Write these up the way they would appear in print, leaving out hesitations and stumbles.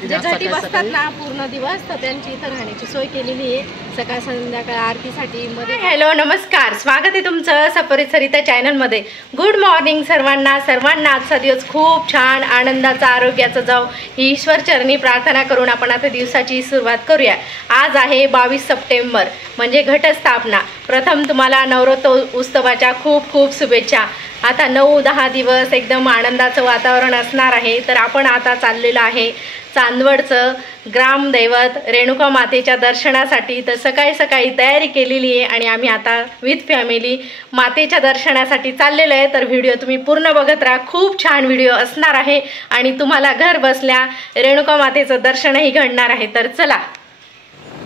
जे घटी बसतात ना पूर्ण दिवस, तर त्यांची इथं राहण्याची सोय केलेली आहे सकाळ संध्याकाळ आरतीसाठी मध्ये। हॅलो नमस्कार, स्वागत आहे तुमचं सफरी सरिता चॅनलमध्ये। गुड मॉर्निंग सर्वांना। आजचा दिवस खूप छान आनंदाचा आरोग्याचा जाऊ ही ईश्वर चरणी प्रार्थना करून आपण आता दिवसाची सुरुवात करूया। आज आहे 22 सप्टेंबर म्हणजे घटस्थापना। प्रथम तुम्हाला नवरात्र उत्सवाच्या खूप खूप शुभेच्छा। आता 9-10 दिवस एकदम आनंदाचं वातावरण असणार आहे। तर आपण आता चाललेलो आहे चांदवडचं ग्रामदैवत रेणुका मातेच्या दर्शनासाठी। तर सकाळी सकाळी तयारी केलेली आहे आणि आम्ही आता विथ फॅमिली मातेच्या दर्शनासाठी चाललेलो आहे। तर व्हिडिओ तुम्ही पूर्ण बघत राहा, खूप छान व्हिडिओ असणार आहे आणि तुम्हाला घर बसल्या रेणुका मातेचं दर्शनही घडणार आहे। तर चला,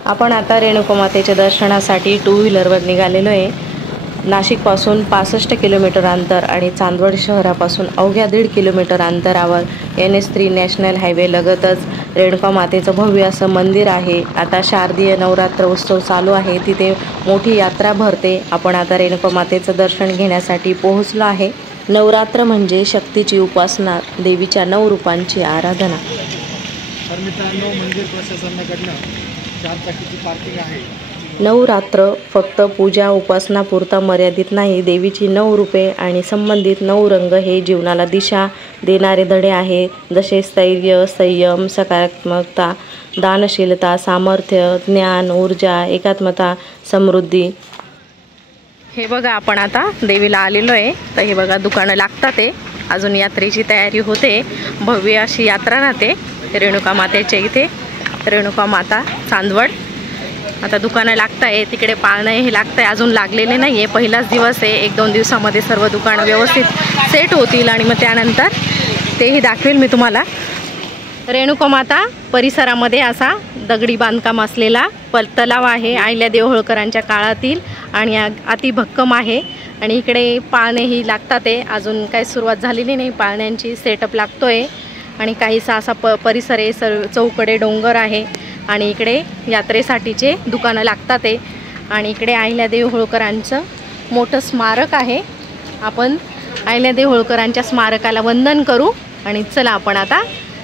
आपण आता रेणुका मातेच्या दर्शनासाठी 2 व्हीलरवर निघालेलो आहे। नाशिकपासून 65 किलोमीटर अंतर आणि चांदवड शहरापासून अवघ्या 1.5 किलोमीटर अंतरावर NH3 नॅशनल हायवे लगतच रेणुका मातेचं भव्य असं मंदिर आहे। आता शारदीय नवरात्र उत्सव चालू आहे, तिथे मोठी यात्रा भरते। आपण आता रेणुका मातेचं दर्शन घेण्यासाठी पोहोचलो आहे। नवरात्र म्हणजे शक्तीची उपासना, देवीच्या 9 रूपांची आराधना। तर मित्रांनो, मंदिर प्रशासनाकडनं 4 चाकीची पार्किंग आहे। नवरात्र फक्त पूजा उपासना पुरता मर्यादित नाही। देवीची 9 रूपे आणि संबंधित 9 रंग हे जीवनाला दिशा देणारे धडे आहे, जसे स्थैर्य, संयम, सकारात्मकता, दानशीलता, सामर्थ्य, ज्ञान, ऊर्जा, एकात्मता, समृद्धी। हे बघा, आपण आता देवीला आलेलो आहे। तर हे बघा, दुकानं लागतात आहे, अजून यात्रेची तयारी होते। भव्य अशी यात्रा राहते रेणुका मातेच्या इथे, रेणुका माता चांदवड। आता दुकानं लागत आहे, तिकडे पाळणं हे लागतं आहे, अजून लागलेले नाही आहे, पहिलाच दिवस आहे। 1-2 दिवसामध्ये सर्व दुकानं व्यवस्थित सेट होतील आणि मग त्यानंतर तेही दाखवेल मी तुम्हाला। रेणुका माता परिसरामध्ये असा दगडी बांधकाम असलेला तलाव आहे, अहिल्यादेवी होळकरांच्या काळातील, आणि अतिभक्कम आहे। आणि इकडे पाळणेही लागतात आहे, अजून काही सुरुवात झालेली नाही, पाळण्यांची सेटअप लागतोय। आणि काहीसा असा परिसर आहे, चौकडे डोंगर आहे आणि इकडे यात्रेसाठीचे दुकानं लागतात आहे। आणि इकडे अहिल्यादेवी होळकरांचं मोठं स्मारक आहे। आपण अहिल्यादेवी होळकरांच्या स्मारकाला वंदन करू आणि चला आपण आता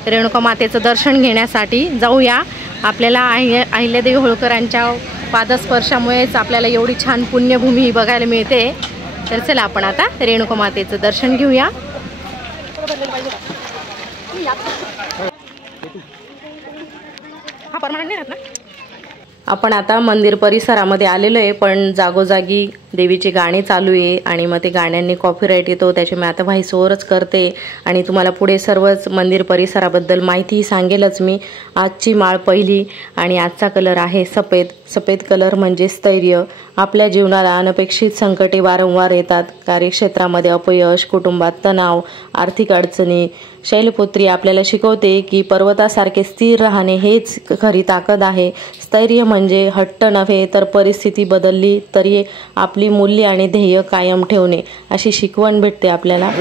रेणुका मातेचं दर्शन घेण्यासाठी जाऊया। आपल्याला अहिल्यादेवी होळकरांच्या पादस्पर्शामुळेच आपल्याला एवढी छान पुण्यभूमी बघायला मिळते। तर चला आपण आता रेणुका मातेचं दर्शन घेऊया। आपण आता मंदिर परिसरामध्ये आलेलो आहे, पण जागोजागी देवीची गाणी चालू आहे आणि मग ते गाण्यांनी कॉपीराईट येतो, त्याच्यामुळे आता व्हॉइस ओव्हरच करते आणि तुम्हाला पुढे सर्वच मंदिर परिसराबद्दल माहिती सांगेलच मी। आजची माळ पहिली आणि आजचा कलर आहे सफेद। सफेद कलर म्हणजे स्थैर्य। आपल्या जीवनाला अनपेक्षित संकटे वारंवार येतात, कार्यक्षेत्रामध्ये अपयश, कुटुंबात तणाव, आर्थिक अडचणी। शैलपुत्री आपल्याला शिकवते की पर्वतासारखे स्थिर राहणे हेच खरी ताकद आहे। स्थैर्य म्हणजे हट्ट नव्हे, तर परिस्थिती बदलली तरी आपली मूल्य आणि ध्येय कायम ठेवणे, अशी शिकवण भेटते आपल्याला।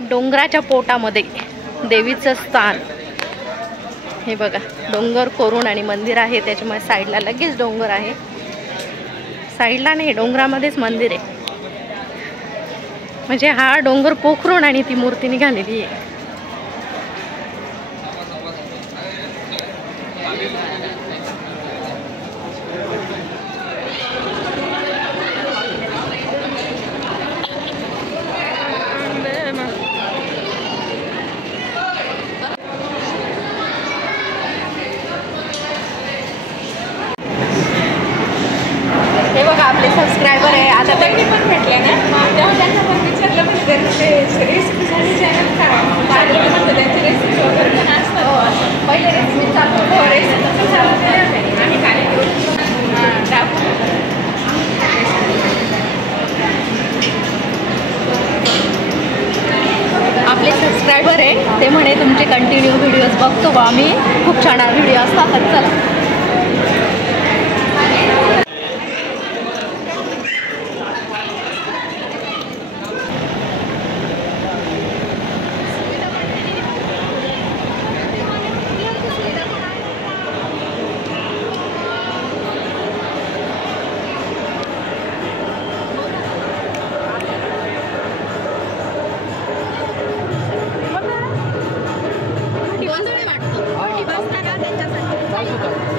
डोंगराच्या पोटामध्ये देवीचं स्थान। हे बघा, डोंगर कोरून आणि मंदिर आहे, त्याच्यामुळे साईडला लगेच डोंगर आहे। साईडला नाही, डोंगरामध्येच मंदिर आहे, म्हणजे हा डोंगर पोखरून आणि ती मूर्ती निघालेली आहे। हे बघा, आपले सबस्क्रायबर आहे, आता त्यांनी पण भेटले ना, तेव्हा त्यांना पण विचारलं, म्हणजे रेसिपी झाली चॅनल काय कंटिन्यू व्हिडिओज बघतो बा आम्ही, खूप छान व्हिडिओ असतात. तर चला. चालतो का?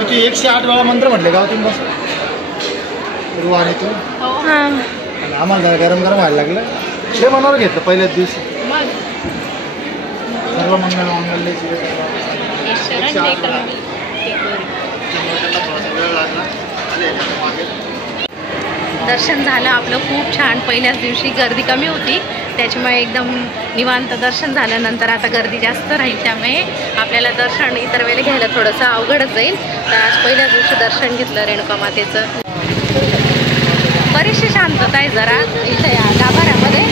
किती 108 वेळा मंत्र म्हटले गावातून बस रुवानीतून. आणि आम्हाला गरम गरम व्हायला लागलं. ते मनावर घेतलं पहिल्याच दिवशी. सर्व मंगल मांगल्ये शिवे सर्वार्थ वेळ लागला. दर्शन झालं आपलं खूप छान. पहिल्याच दिवशी गर्दी कमी होती त्याच्यामुळे एकदम निवांत दर्शन झालं. नंतर आता गर्दी जास्त राहील त्यामुळे आपल्याला दर्शन इतर वेळेला घ्यायला थोडंसं अवघडच जाईल. तर आज पहिल्याच दिवशी दर्शन घेतलं रेणुका मातेचं. बरीचशी शांतता आहे जरा इथं या गाभाऱ्यामध्ये.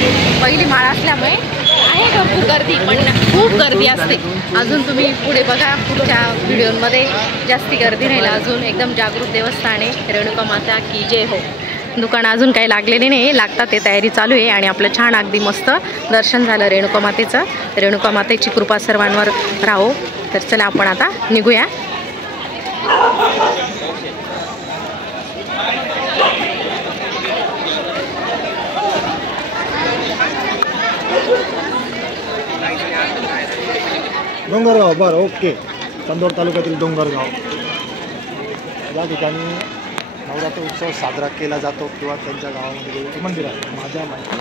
पहिली माळ असल्यामुळे आहे भरपूर गर्दी पण खूप गर्दी असते. अजून तुम्ही पुढे बघा पुढच्या व्हिडिओमध्ये जास्ती गर्दी राहील अजून. एकदम जागृत देवस्थान आहे. रेणुका माता की जय हो. दुकान अजून काही लागलेले नाही लागतात ते तयारी चालू आहे. आणि आपलं छान अगदी मस्त दर्शन झालं रेणुका मातेचं. रेणुका मातेची कृपा सर्वांवर राहो. तर चला आपण आता निघूया. डोंगरगाव बरं ओके. चांदवड तालुक्यातील डोंगरगाव या ठिकाणी नवरात्र उत्सव साजरा केला जातो किंवा त्यांच्या गावामध्ये देवीचं मंदिर आहे. माझ्या माहिती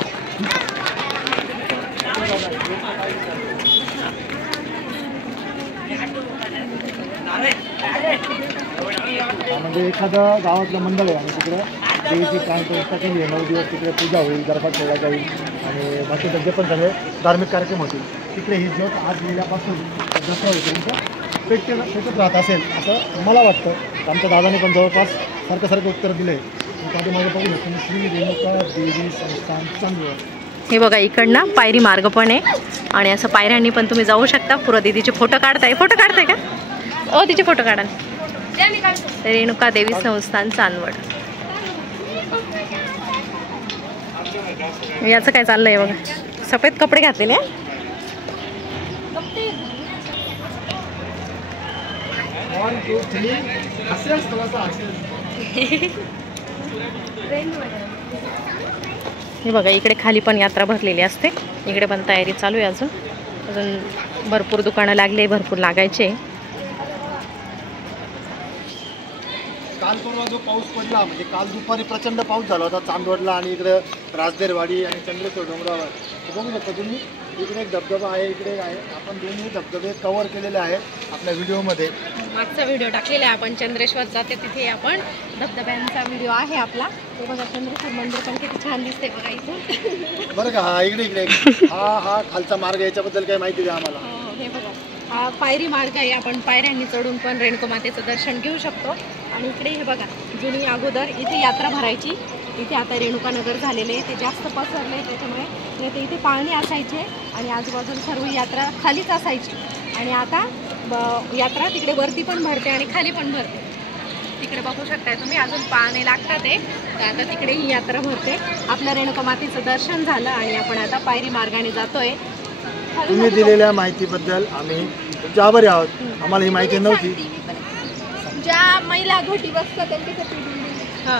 म्हणजे एखादं गावातलं मंडळ आहे आणि तिकडे देवीची काय व्यवस्था केली आहे. 9 दिवस तिकडे पूजा होईल, गरबा खेळला जाईल आणि बाकीचे जे पण सगळे धार्मिक कार्यक्रम होतील. तिकडे ही ज्योत आज लिहिल्यापासून दसरा होईपर्यंत पेटत राहत असेल असं मला वाटतं. आमच्या दादाने पण जवळपास सारखं उत्तर दिलं आहे. त्यामध्ये माझं बघू शकतो श्री रेणुका देवी संस्थान चांदवड. हे बघा इकडनं पायरी मार्ग पण आहे आणि असं पायऱ्यांनी पण तुम्ही जाऊ शकता. पुरा दीदीचे फोटो काढताय का ओ तिचे फोटो काढा. रेणुका देवी संस्थान चांदवड. याचं काय चाललंय बघा. सफेद कपडे घातलेले हे बघा. इकडे खाली पण यात्रा भरलेली असते. इकडे पण तयारी चालू आहे. अजून भरपूर दुकानं लागले, भरपूर लागायचे. काल परवा जो पाऊस पडला म्हणजे काल दुपारी प्रचंड पाऊस झाला होता चांदवडला आणि इकडे राजदेरवाडी आणि चंद्रेश्वर डोंगरावर. बघू शकता तुम्ही इकडे एक धबधबा आहे, इकडे आहे. आपण दोन्ही धबधबे कव्हर केलेले आहेत आपल्या व्हिडिओमध्ये. मागचा व्हिडिओ टाकलेला आहे आपण चंद्रेश्वर जाते तिथे आपण धबधब्यांचा व्हिडिओ आहे आपला. ते बघा चंद्रेश्वर मंदिर पण किती छान दिसते बघा इथून बरं का. हा इकडे हा खालचा मार्ग याच्याबद्दल काही माहिती द्या आम्हाला. हे बघा हा पायरी मार्ग आहे. आपण पायऱ्यांनी चढून पण रेणुका मातेचं दर्शन घेऊ शकतो. आणि इकडे हे बघा जुनी अगोदर इथे यात्रा भरायची. इथे आता रेणुकानगर झालेले आहे, ते जास्त पसरले आहे त्याच्यामुळे. नाही तर इथे पाळणे असायचे आणि आजूबाजूला सर्व यात्रा खालीच असायची. आणि आता यात्रा तिकडे वरती पण भरते आणि खाली पण भरते. तिकडे बघू शकताय तुम्ही अजून पाळणे लागतात आहे. तर आता तिकडे ही यात्रा भरते. आपल्या रेणुका मातेचं दर्शन झालं आणि आपण आता पायरी मार्गाने जातोय. तुम्ही दिलेल्या माहितीबद्दल आम्ही तुमचे आभारी आहोत. आम्हाला ही माहिती नव्हती. ज्या महिला घटी बसतात त्यांच्यासाठी वा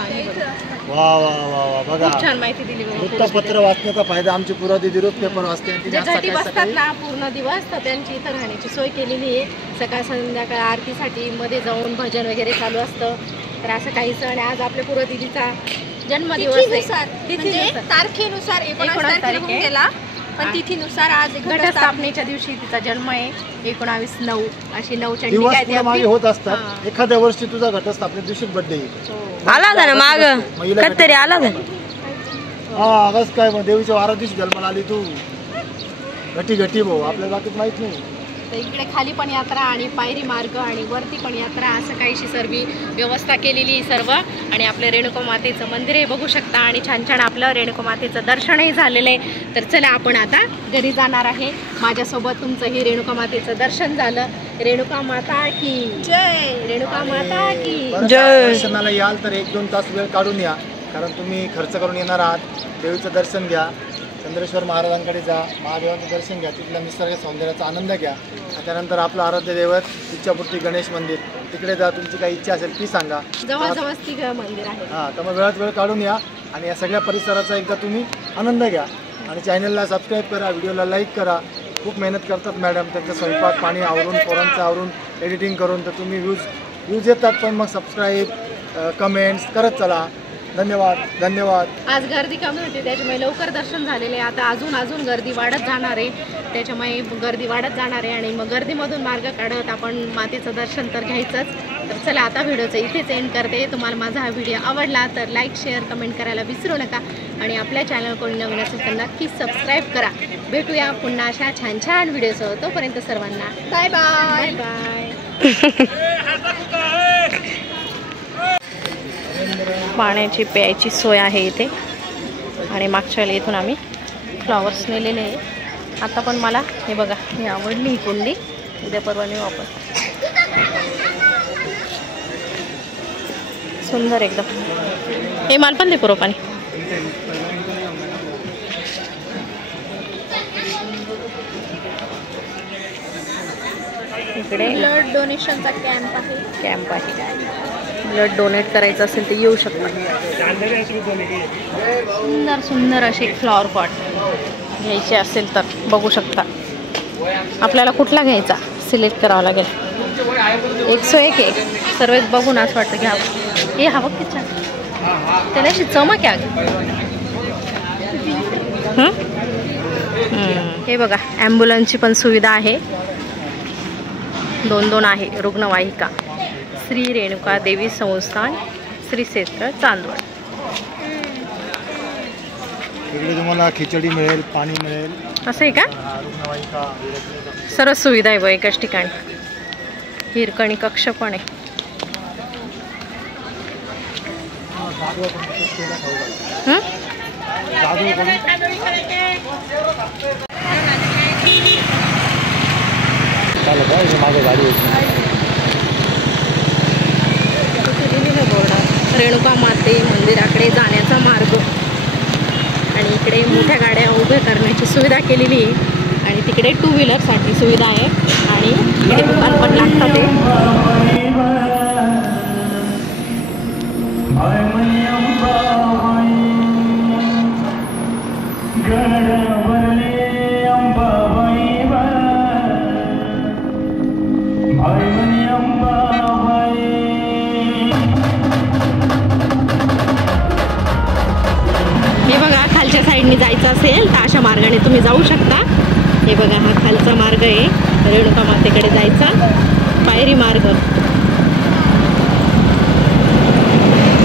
वा वा वा बघा छान माहिती दिली. वृत्तपत्र वाचण्याचा फायदा आमची पुरा दिदी रोज पेपर वाचते. घटी बसतात ना पूर्ण दिवस तर त्यांची इथं राहण्याची सोय केलेली आहे. सकाळ संध्याकाळ आरतीसाठी मध्ये जाऊन भजन वगैरे चालू असतं. तर असं काहीच. आणि आज आपल्या पुरा दिदीचा जन्मदिवस आहे. तारखेनुसार 19 तारीख गेला पण तिथीनुसार आज घटस्थापनेच्या दिवशी तिचा जन्म आहे. 19/9 अशी 9 दिवस मागे होत असतात. एखाद्या वर्षी तुझा घटस्थापने दिवशी बर्थडे येतो. आला होता ना माग कधीतरी आला होता. हा आगाच काय मग देवीच्या 12 दिवशी जन्माला आली तू. घटी घटी भाऊ आपल्या बाकीत माहित नाही. तर इकडे खाली पण यात्रा आणि पायरी मार्ग आणि वरती पण यात्रा असं काहीशी सर्व व्यवस्था केलेली सर्व. आणि आपलं रेणुका मातेचं मंदिरही बघू शकता आणि छान छान आपलं रेणुका मातेचं दर्शनही झालेलं आहे. तर चला आपण आता घरी जाणार आहे. माझ्यासोबत तुमचंही रेणुका मातेचं दर्शन झालं. रेणुका माता की जय. रेणुका माता की जय. दर्शनाला याल तर 1-2 तास वेळ काढून या, कारण तुम्ही खर्च करून येणार आहात. देवीचं दर्शन घ्या, चंद्रेश्वर महाराजांकडे जा, महादेवांचं दर्शन घ्या, तिथल्या निसर्ग सौंदर्याचा आनंद घ्या. त्यानंतर आपलं आराध्य दैवत इच्छापूर्ती गणेश मंदिर तिकडे जा. तुमची काही इच्छा असेल ती सांगा. जवळजवळ तिघं मंदिर आहे. हां, तर मग वेळात वेळ काढून या आणि या सगळ्या परिसराचा एकदा तुम्ही आनंद घ्या. आणि चॅनलला सबस्क्राईब करा, व्हिडिओला लाईक करा. खूप मेहनत करतात मॅडम, त्यांचं स्वयंपाक पाणी आवरून, पोरांचं आवरून, एडिटिंग करून. तर तुम्ही व्ह्यूज येतात, पण मग सबस्क्राईब कमेंट्स करत चला. धन्यवाद धन्यवाद. आज गर्दी कमी होती त्याच्यामुळे लवकर दर्शन झालेले. आता अजून गर्दी वाढत जाणार आहे, त्याच्यामुळे गर्दी वाढत जाणार आहे. आणि मग गर्दीमधून मार्ग काढत आपण मातेचं दर्शन तर घ्यायचंच. तर चला आता व्हिडिओचं इथेच एंड करते. तुम्हाला माझा हा व्हिडिओ आवडला तर लाईक शेअर कमेंट करायला विसरू नका. आणि आपल्या चॅनल कोणी नवीन असेल तर नक्की सबस्क्राईब करा. भेटूया पुन्हा अशा छान छान व्हिडिओसह. तोपर्यंत सर्वांना बाय बाय बाय. पाण्याची प्यायची सोय आहे इथे. आणि मागच्या वेळेला इथून आम्ही फ्लॉवर्स नेलेले आहे. आता पण मला हे बघा, ही आवडली ही कुंडी. उद्या परवा नेऊ आपण. सुंदर एकदम. हे माल पण दे पुरो पाणी. इकडे ब्लड डोनेशनचा कॅम्प आहे. ब्लड डोनेट करायचं असेल तर येऊ शकता. सुंदर सुंदर असे फ्लॉवर पॉट घ्यायचे असेल तर बघू शकता. आपल्याला कुठला घ्यायचा सिलेक्ट करावा लागेल. 101 आहे. सर्वच बघून असं वाटतं घ्या. हे हवं की छान, त्याला अशी चमक आहे. हे बघा, ॲम्ब्युलन्सची पण सुविधा आहे. 2 आहे. रुग्णवाहिका. श्री रेणुका देवी संस्थान, श्री क्षेत्र चांदवड. इकडे तुम्हाला खिचडी मिळेल, पाणी मिळेल. असं आहे का? रुग्णवाहिका सर्व सुविधा आहे एकाच ठिकाणी. हिरकणी कक्ष पण आहे. माझं गाडी रेणुका माते मंदिराकडे जाण्याचा मार्ग. आणि इकडे मोठ्या गाड्या उभ्या करण्याची सुविधा केलेली आहे. आणि तिकडे 2 व्हीलरसाठी सुविधा आहे. आणि इकडे दुकान पण लागतात ते. हे बघा, खालच्या साईडने जायचं असेल तर अशा मार्गाने तुम्ही जाऊ शकता. हे बघा, हा खालचा मार्ग आहे रेणुका मातेकडे जायचा, पायरी मार्ग.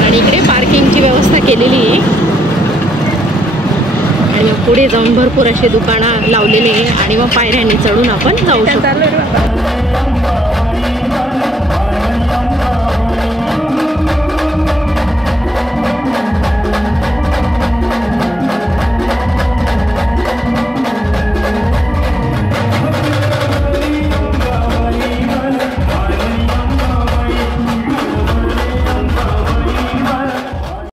आणि इकडे पार्किंगची व्यवस्था केलेली आहे. आणि मग पुढे जाऊन भरपूर असे दुकानं लावलेले आहे. आणि मग पायऱ्यांनी चढून आपण जाऊ शकतो.